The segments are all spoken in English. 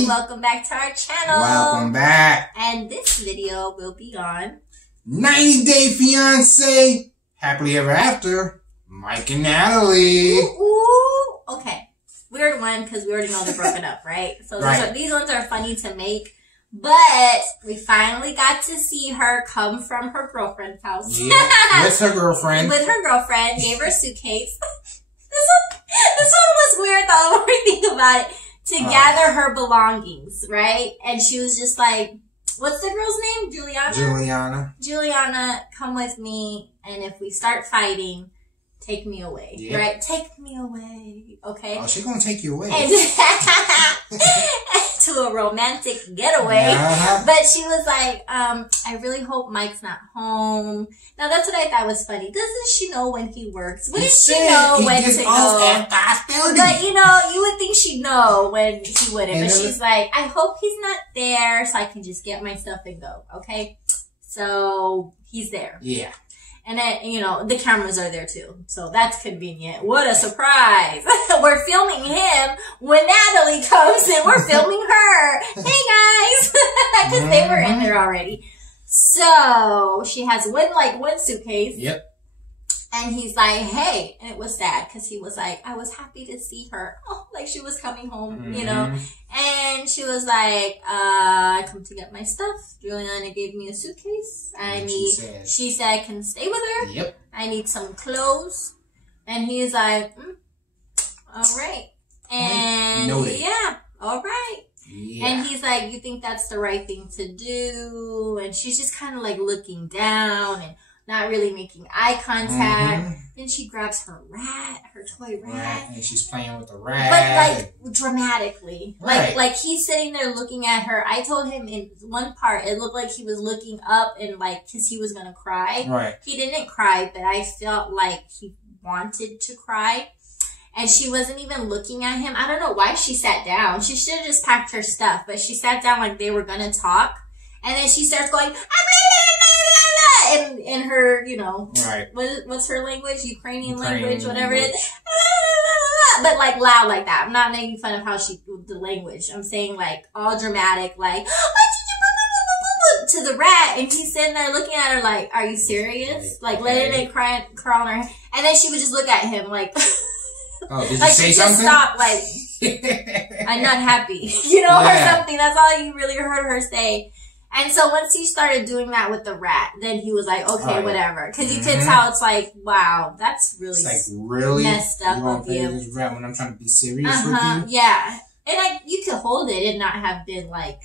Natalie. Welcome back to our channel. Welcome back. And this video will be on 90 Day Fiancé, Happily Ever After, Mike and Natalie. Ooh. Okay. Weird one because we already know they're broken up, right? So these ones are funny to make. But we finally got to see her come from her girlfriend's house. Yeah, with her girlfriend. With her girlfriend. Gave her a suitcase. This one was weird though, the more you think about it. To gather her belongings, right? And she was just like, what's the girl's name? Juliana, come with me. And if we start fighting, take me away, right? Take me away, okay? Oh, she's gonna take you away. And to a romantic getaway. But she was like, I really hope Mike's not home. Now, that's what I thought was funny. Doesn't she know when he works? Wouldn't she know when to go? But, you know, you would think she'd know when he wouldn't. But she's like, I hope he's not there so I can just get my stuff and go, okay? So, he's there. Yeah. And then, you know, the cameras are there too. So that's convenient. What a surprise. We're filming him when Natalie comes and we're filming her. Hey guys. Because they were in there already. So she has one suitcase. Yep. And he's like, hey. And it was sad because he was like, I was happy to see her. Oh, like she was coming home, you know. And she was like, I come to get my stuff. Juliana gave me a suitcase. She said I can stay with her. Yep. I need some clothes. And he's like, all right. And yeah, all right. Yeah. And he's like, you think that's the right thing to do? And she's just kind of like looking down and not really making eye contact. Then she grabs her rat, her toy rat. And she's playing with the rat. But like dramatically. Like he's sitting there looking at her. I told him in one part, it looked like he was looking up and like, cause he was going to cry. Right. He didn't cry, but I felt like he wanted to cry. And she wasn't even looking at him. I don't know why she sat down. She should have just packed her stuff, but she sat down like they were going to talk. And then she starts going, in her, you know, what's her language? Ukrainian language, whatever it is. But like loud like that. I'm not making fun of how the language. I'm saying like all dramatic, like, to the rat. And he's sitting there looking at her like, are you serious? Like letting it crawl on her. And then she would just look at him like, oh, did you like say she something? Just stopped like, I'm not happy, you know, or something. That's all you really heard her say. And so once he started doing that with the rat, then he was like, okay, whatever. Because you could tell it's like, wow, that's really, messed up of you. This rat when I'm trying to be serious with you? Yeah. And you could hold it and not have been like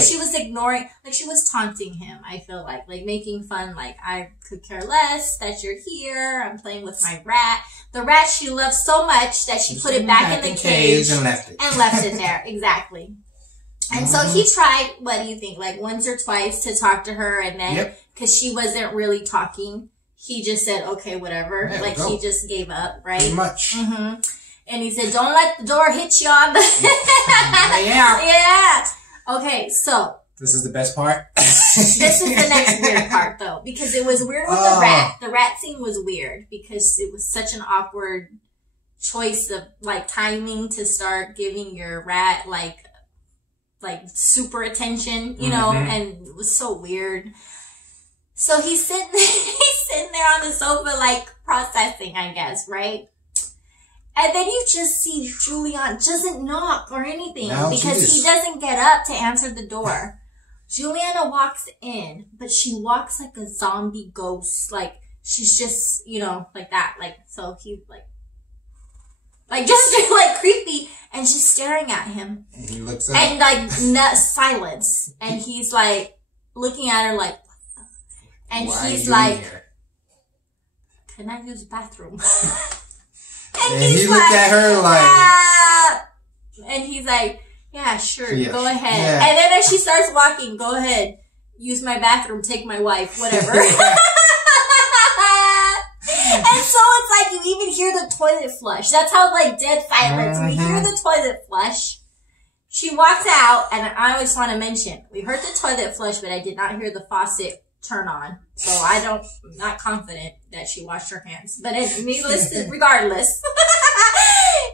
she was ignoring, like she was taunting him, I feel like making fun, like I could care less that you're here. I'm playing with my rat. The rat she loved so much that she put it back in the cage and left it there. Exactly. And so he tried, what do you think, like once or twice to talk to her, and then, because she wasn't really talking, he just said, okay, whatever. Like he just gave up, right? Pretty much. And he said, don't let the door hit you on the... Yeah. Okay, so. This is the best part? This is the next weird part, though, because it was weird with the rat. The rat scene was weird because it was such an awkward choice of, like, timing to start giving your rat, like super attention, you know, and it was so weird. So he's sitting there on the sofa, like processing, I guess, right? And then you just see Julian doesn't knock or anything because he doesn't get up to answer the door. Juliana walks in, but she walks like a zombie ghost. Like she's just, you know, like that. Like, so he's like just like creepy and just staring at him. And he looks up. And like silence. And he's like looking at her like, and he's like, can I use the bathroom? And he looked at her like, and he's like, yeah, sure, go ahead. Yeah. And then as she starts walking, go ahead, use my bathroom, take my wife, whatever. And so it's like you even hear the toilet flush. That's how like dead silence. We hear the toilet flush. She walks out, and I always want to mention, we heard the toilet flush, but I did not hear the faucet turn on. So I'm not confident that she washed her hands. But regardless.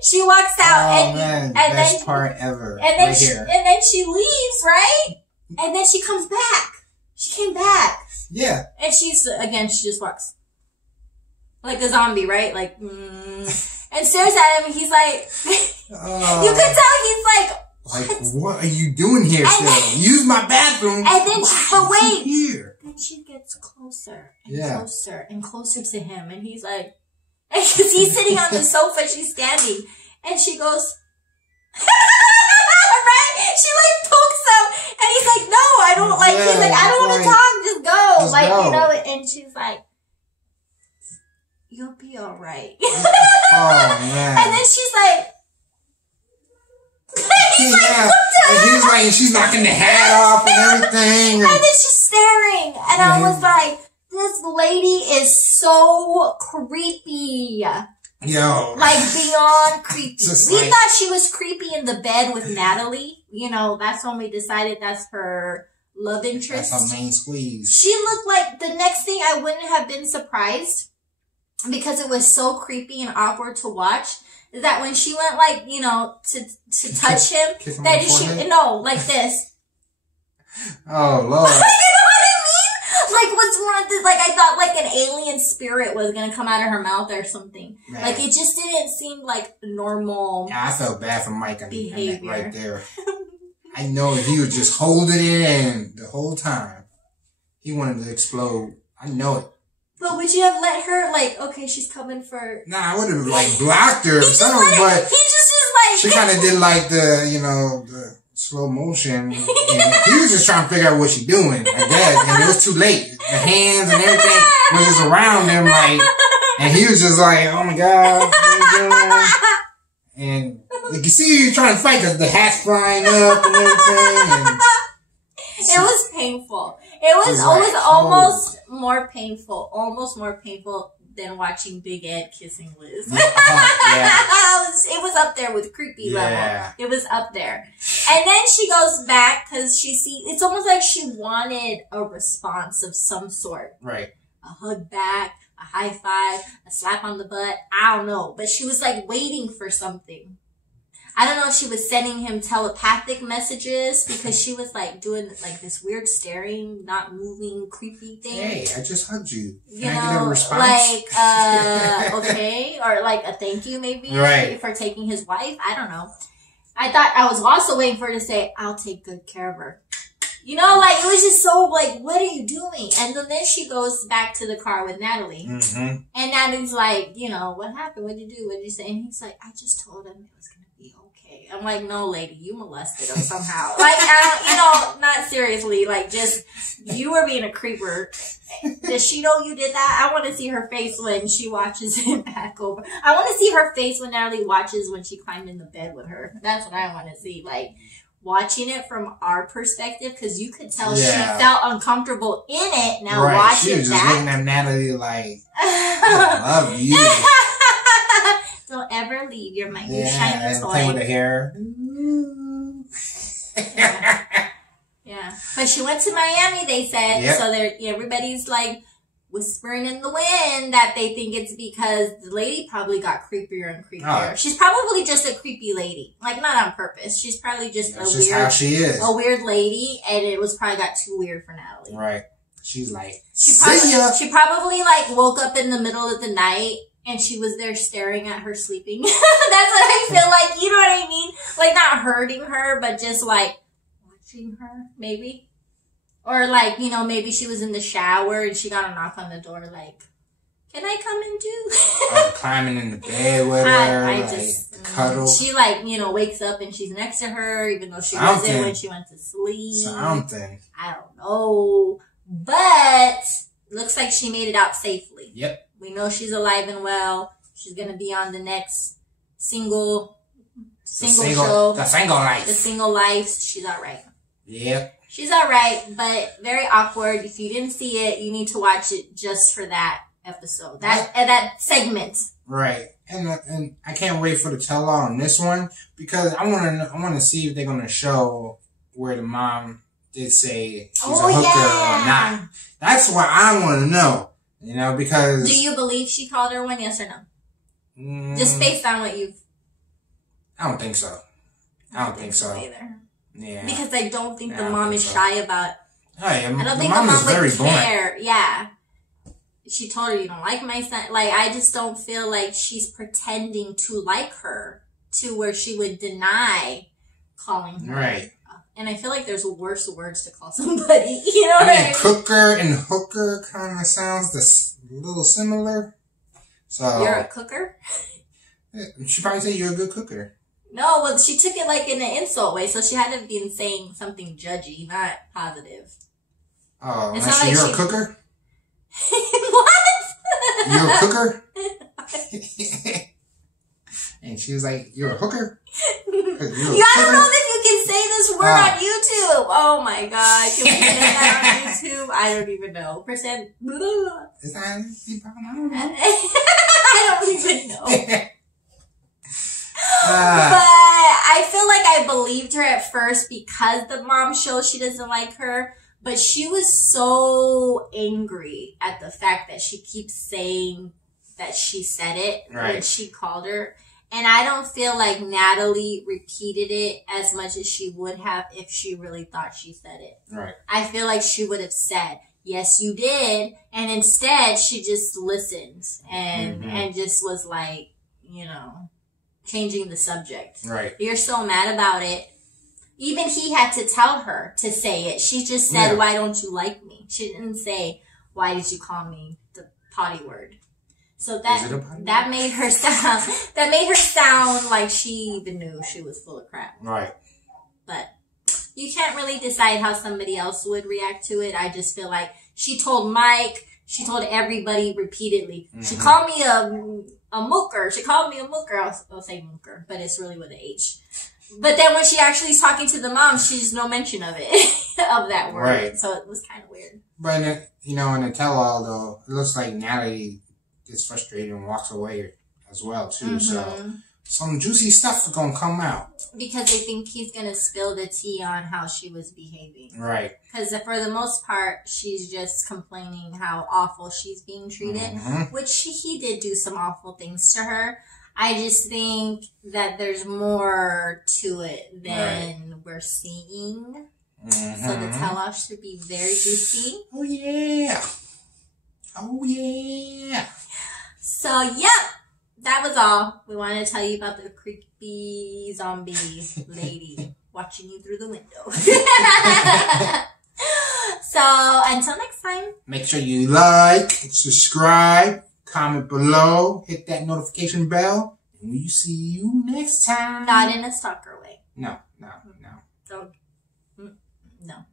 She walks out Oh man, best part ever. And then right she, here. and then she leaves, right? And then she comes back. She came back. Yeah. And she just walks. Like a zombie, right? Like, and stares at him and he's like, you could tell he's like, what are you doing here still? Use my bathroom. And then but wait. Here? Then she gets closer and closer and closer to him. And he's like, because he's sitting on the sofa, she's standing. And she goes, right? She like pokes him. And he's like, no, I don't like, he's like, I don't want to talk. Just go. Just like, go. You know, and she's like, you'll be all right. Oh, man. And then she's like, and he's like, and she's knocking the hat off and everything. And then she's staring. And I was like, this lady is so creepy. Yo. Like, beyond creepy. We like, thought she was creepy in the bed with Natalie. You know, that's when we decided that's her love interest. That's her main squeeze. She looked like, the next thing I wouldn't have been surprised, because it was so creepy and awkward to watch, is that when she went like, you know, to touch him, that she, no, like this. Oh, Lord. You know what I mean? Like, what's wrong with this? Like, I thought like an alien spirit was gonna come out of her mouth or something. Man. Like, it just didn't seem like normal. Yeah, I felt bad for Mike behavior right there. I know he was just holding it in the whole time. He wanted to explode. I know it. But would you have let her, like, okay, she's coming for... Nah, I would have, like, blocked her or something, but... He just like... She kind of did, like, the, you know, the slow motion. And he was just trying to figure out what she's doing, I guess. And it was too late. The hands and everything was just around him, like... And he was just like, oh, my God, what are you doing? And you can see you trying to fight because the hat's flying up and everything. And it was painful. It was almost more painful than watching Big Ed kissing Liz. Yeah. It was up there with creepy level. It was up there. And then she goes back because it's almost like she wanted a response of some sort. Right. A hug back, a high five, a slap on the butt. I don't know. But she was like waiting for something. I don't know if she was sending him telepathic messages because she was like doing like this weird staring, not moving, creepy thing. Hey, I just hugged you. Can I get a response? Like, okay. Or like a thank you maybe for taking his wife. I don't know. I was also waiting for her to say, I'll take good care of her. You know, like, it was just so, like, what are you doing? And then she goes back to the car with Natalie. Mm-hmm. And Natalie's like, you know, what happened? What'd you do? What'd you say? And he's like, I just told him it was going to be okay. I'm like, no, lady, you molested him somehow. Like, you know, not seriously. Like, just, you were being a creeper. Does she know you did that? I want to see her face when she watches it back over. I want to see her face when Natalie watches when she climbed in the bed with her. That's what I want to see. Like, watching it from our perspective, because you could tell she felt uncomfortable in it. Now watch she it was just back. looking at Natalie like, I love you. Don't ever leave. You're my new shiny toy. Play with the hair. Yeah. But she went to Miami, they said. Yep. So everybody's like whispering in the wind that they think it's because the lady probably got creepier and creepier. Oh. She's probably just a creepy lady. Like, not on purpose. She's probably just how she is. A weird lady, and it was probably got too weird for Natalie. Right. She's like, she probably like woke up in the middle of the night and she was there staring at her sleeping. That's what I feel like. You know what I mean? Like, not hurting her, but just like watching her, maybe. Or like, you know, maybe she was in the shower and she got a knock on the door like, can I come in too? Or climbing in the bed with her, I like, just cuddle. She like, you know, wakes up and she's next to her even though she wasn't when she went to sleep. Something. I don't know. But looks like she made it out safely. Yep. We know she's alive and well. She's going to be on the next single show. The single life. The single life. She's all right. Yep. She's all right, but very awkward. If you didn't see it, you need to watch it just for that episode. That segment. Right. And I can't wait for the tell-all on this one because I want to see if they're going to show where the mom did say she's a hooker or not. That's what I want to know. You know, because... Do you believe she called her one, yes or no? Just based on what you've I don't think so. I don't think so either. Yeah. Because I don't think the mom is shy about. Hey, I don't think mom the is mom very would care. Yeah. She told her, you don't like my son. Like, I just don't feel like she's pretending to like her to where she would deny calling her. Right. And I feel like there's worse words to call somebody. You know what I mean? Cooker and hooker kind of sounds a little similar. So you're a cooker? She probably said you're a good cooker. No, well, she took it like in an insult way, so she had to have been saying something judgy, not positive. Oh, it's not like you're a cooker? What? You're a cooker? And she was like, you're a hooker? I don't know if you can say this word on YouTube. Oh my god. Can we say that on YouTube? I don't even know. Percent. Is that, I don't know. I don't even know. But I feel like I believed her at first because the mom shows she doesn't like her. But she was so angry at the fact that she keeps saying that she said it when she called her. And I don't feel like Natalie repeated it as much as she would have if she really thought she said it. Right. I feel like she would have said, yes, you did. And instead, she just listened and just was like, you know, changing the subject. Right. You're so mad about it. Even he had to tell her to say it. She just said, why don't you like me? She didn't say, why did you call me the potty word? So that made her sound like she even knew she was full of crap. Right. But you can't really decide how somebody else would react to it. I just feel like she told Mike, she told everybody repeatedly. She called me a mooker. She called me a mooker. I'll say mooker, but it's really with an H. But then when she actually is talking to the mom, she's no mention of it, of that word. Right. So it was kind of weird. But, you know, in the tell-all, though, it looks like Natalie gets frustrated and walks away as well, too. So some juicy stuff is going to come out. Because they think he's going to spill the tea on how she was behaving. Right. Because for the most part, she's just complaining how awful she's being treated, which he did do some awful things to her. I just think that there's more to it than we're seeing. So the tell-all should be very juicy. Oh, yeah. Oh, yeah. So, yep. That was all. We wanted to tell you about the creepy zombie lady watching you through the window. So, until next time. Make sure you like, subscribe, comment below, hit that notification bell, and we'll see you next time. Not in a stalker way. No. So, no.